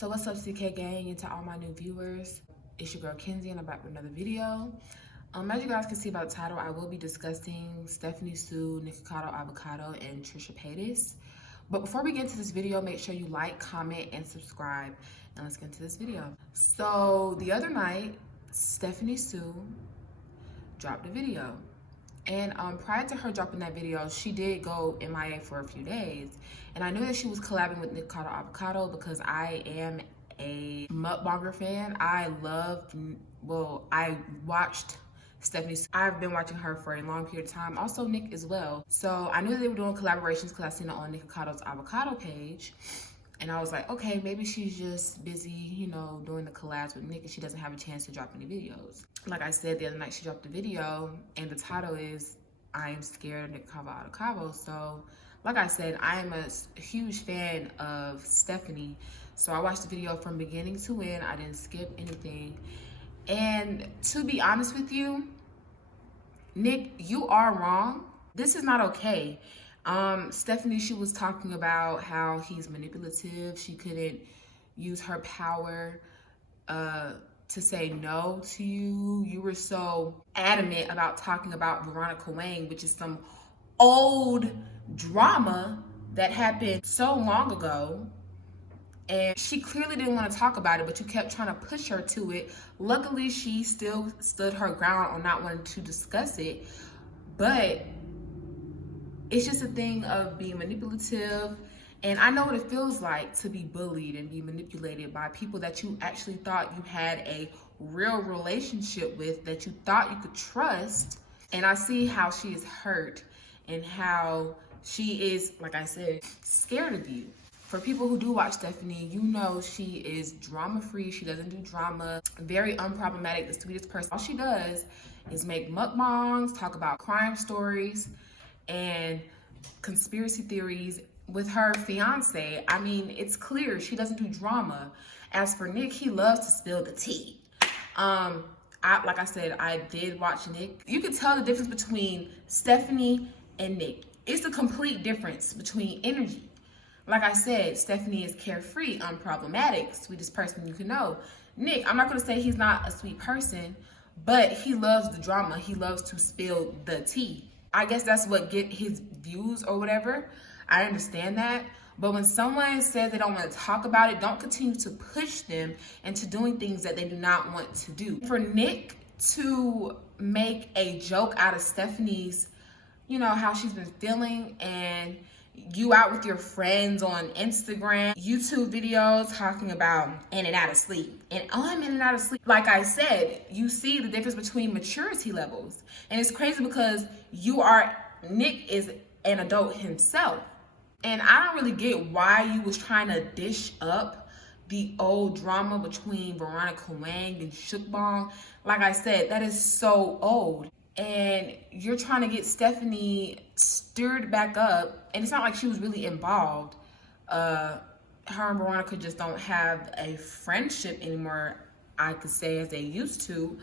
So what's up, CK Gang, and to all my new viewers, it's your girl Kenzie, and I'm back with another video. As you guys can see by the title, I will be discussing stephaniesoo, Nikocado, Avocado, and Trishapaytas. But before we get into this video, make sure you like, comment, and subscribe, and let's get into this video. So the other night, stephaniesoo dropped a video. And prior to her dropping that video, she did go MIA for a few days. And I knew that she was collabing with Nikocado because I am a mukbanger fan. I watched stephaniesoo. I've been watching her for a long period of time. Also Nick as well. So I knew that they were doing collaborations because I seen it on Nikocado's Avocado page. And I was like, okay, maybe she's just busy, you know, doing the collabs with Nick and she doesn't have a chance to drop any videos. Like I said, the other night she dropped a video and the title is, I am scared of Nikocadoavocado. So, like I said, I am a huge fan of Stephanie. So I watched the video from beginning to end. I didn't skip anything. And to be honest with you, Nick, you are wrong. This is not okay. Stephanie, she was talking about how he's manipulative. She couldn't use her power to say no to you. You were so adamant about talking about Veronica Wang, which is some old drama that happened so long ago. And she clearly didn't want to talk about it, but you kept trying to push her to it. Luckily, she still stood her ground on not wanting to discuss it. But it's just a thing of being manipulative. And I know what it feels like to be bullied and be manipulated by people that you actually thought you had a real relationship with, that you thought you could trust. And I see how she is hurt and how she is, like I said, scared of you. For people who do watch Stephanie, you know she is drama-free. She doesn't do drama. Very unproblematic, the sweetest person. All she does is make mukbangs, talk about crime stories, and conspiracy theories with her fiance. I mean, it's clear she doesn't do drama. As for Nick, he loves to spill the tea. Like I said, I did watch Nick. You can tell the difference between Stephanie and Nick. It's a complete difference between energy. Like I said, Stephanie is carefree, unproblematic, sweetest person you can know. Nick, I'm not gonna say he's not a sweet person, but he loves the drama. He loves to spill the tea. I guess that's what get his views or whatever. I understand that. But when someone says they don't want to talk about it, don't continue to push them into doing things that they do not want to do. For Nick to make a joke out of Stephanie's, you know, how she's been feeling, and you out with your friends on Instagram, YouTube videos talking about in and out of sleep. And I'm in and out of sleep. Like I said, you see the difference between maturity levels. And it's crazy because Nick is an adult himself. And I don't really get why you was trying to dish up the old drama between Veronica Wang and Shukbong. Like I said, that is so old. And you're trying to get Stephanie stirred back up, and it's not like she was really involved. Her and Veronica just don't have a friendship anymore, I could say, as they used to.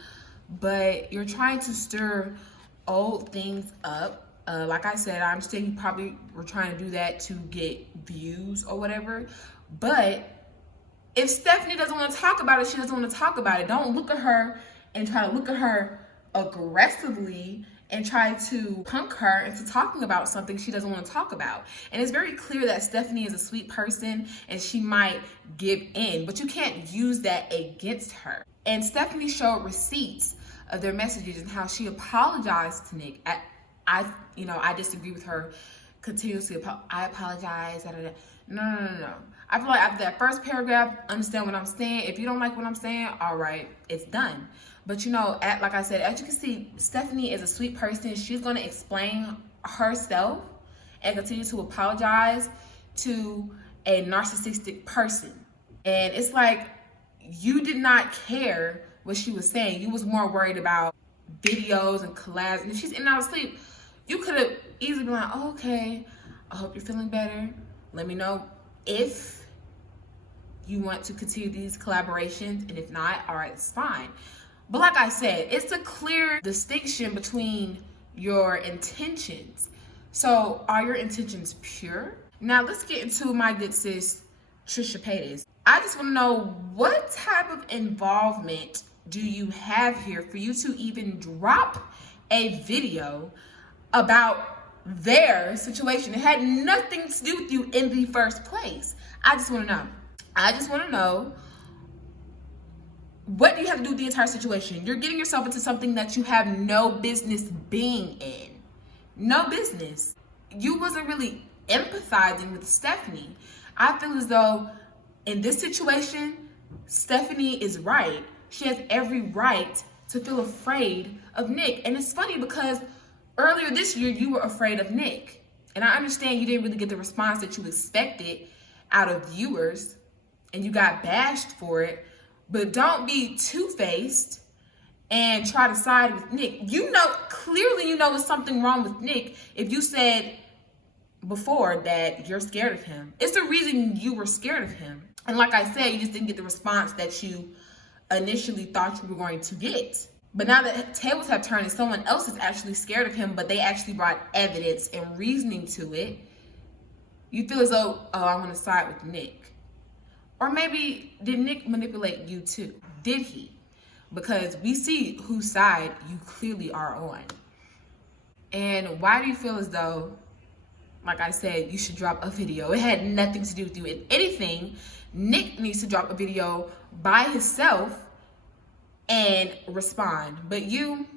But you're trying to stir old things up. Like I said, I understand you probably were trying to do that to get views or whatever. But if Stephanie doesn't want to talk about it, she doesn't want to talk about it. Don't look at her and try to look at her aggressively and try to punk her into talking about something she doesn't want to talk about. And it's very clear that Stephanie is a sweet person and she might give in, but you can't use that against her. And Stephanie showed receipts of their messages and how she apologized to Nick. I disagree with her continuously. I apologize. No. I feel like after that first paragraph, understand what I'm saying. If you don't like what I'm saying, all right, it's done. But you know, like I said, as you can see, Stephanie is a sweet person. She's going to explain herself and continue to apologize to a narcissistic person. And it's like, you did not care what she was saying. You was more worried about videos and collabs. And if she's in and out of sleep, you could have easily been like, oh, okay, I hope you're feeling better. Let me know if you want to continue these collaborations. And if not, all right, it's fine. But like I said, it's a clear distinction between your intentions. So are your intentions pure? Now let's get into my good sis, Trishapaytas. I just want to know, what type of involvement do you have here for you to even drop a video about their situation? It had nothing to do with you in the first place. I just want to know. I just want to know, what do you have to do with the entire situation? You're getting yourself into something that you have no business being in. No business. You wasn't really empathizing with Stephanie. I feel as though in this situation, Stephanie is right. She has every right to feel afraid of Nick. And it's funny because earlier this year, you were afraid of Nick. And I understand you didn't really get the response that you expected out of viewers, and you got bashed for it. But don't be two-faced and try to side with Nick. You know, clearly you know there's something wrong with Nick if you said before that you're scared of him. It's the reason you were scared of him. And like I said, you just didn't get the response that you initially thought you were going to get. But now that tables have turned and someone else is actually scared of him, but they actually brought evidence and reasoning to it, you feel as though, oh, I want to side with Nick. Or maybe, did Nick manipulate you too? Did he? Because we see whose side you clearly are on. And why do you feel as though, like I said, you should drop a video? It had nothing to do with you. If anything, Nick needs to drop a video by himself and respond. But you,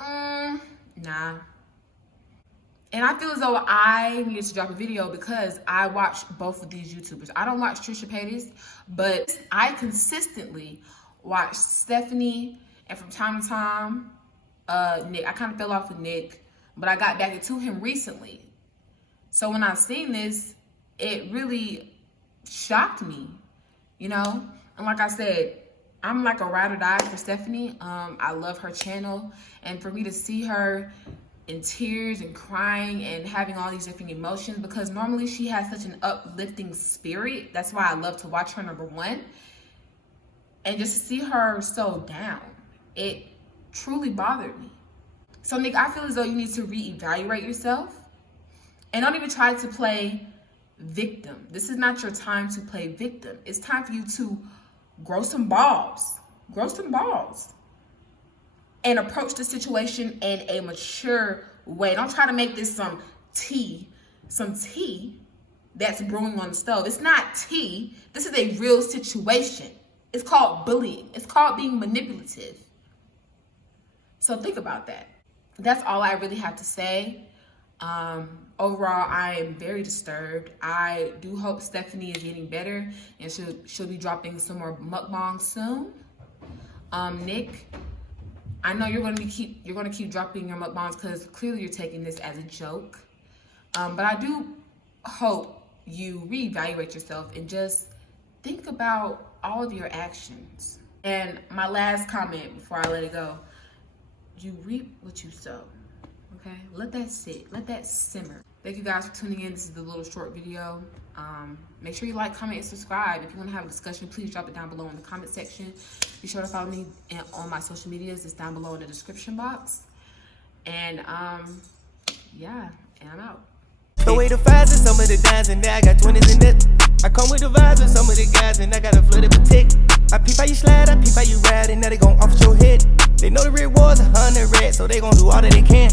nah. And I feel as though I needed to drop a video because I watch both of these YouTubers. I don't watch Trishapaytas, but I consistently watch Stephanie, and from time to time, Nick. I kind of fell off with Nick, but I got back into him recently. So when I seen this, it really shocked me, you know? And like I said, I'm like a ride or die for Stephanie. I love her channel, and for me to see her in tears and crying and having all these different emotions, because normally she has such an uplifting spirit. That's why I love to watch her, number one. And just to see her so down, it truly bothered me. So Nick, I feel as though you need to reevaluate yourself, and don't even try to play victim. This is not your time to play victim. It's time for you to grow some balls. Grow some balls. And approach the situation in a mature way. Don't try to make this some tea that's brewing on the stove. It's not tea. This is a real situation. It's called bullying. It's called being manipulative. So think about that. That's all I really have to say. Overall, I am very disturbed. I do hope Stephanie is getting better, and she'll be dropping some more mukbangs soon. Nick, I know you're gonna keep dropping your mukbangs because clearly you're taking this as a joke. But I do hope you reevaluate yourself and just think about all of your actions. And my last comment before I let it go: you reap what you sow. Okay, let that sit, let that simmer. Thank you guys for tuning in. This is the little short video. Make sure you like, comment, and subscribe. If you want to have a discussion, please drop it down below in the comment section. Be sure to follow me on my social medias. It's down below in the description box. And yeah, and I'm out. Throw away the fives and some of the dimes, and now I got 20s in it. I come with the vibes and some of the guys, and I got a flooded protect. I peep how you slide, I peep how you ride, and now they gon' off your head. They know the rewards 100 rats, so they gon' do all that they can.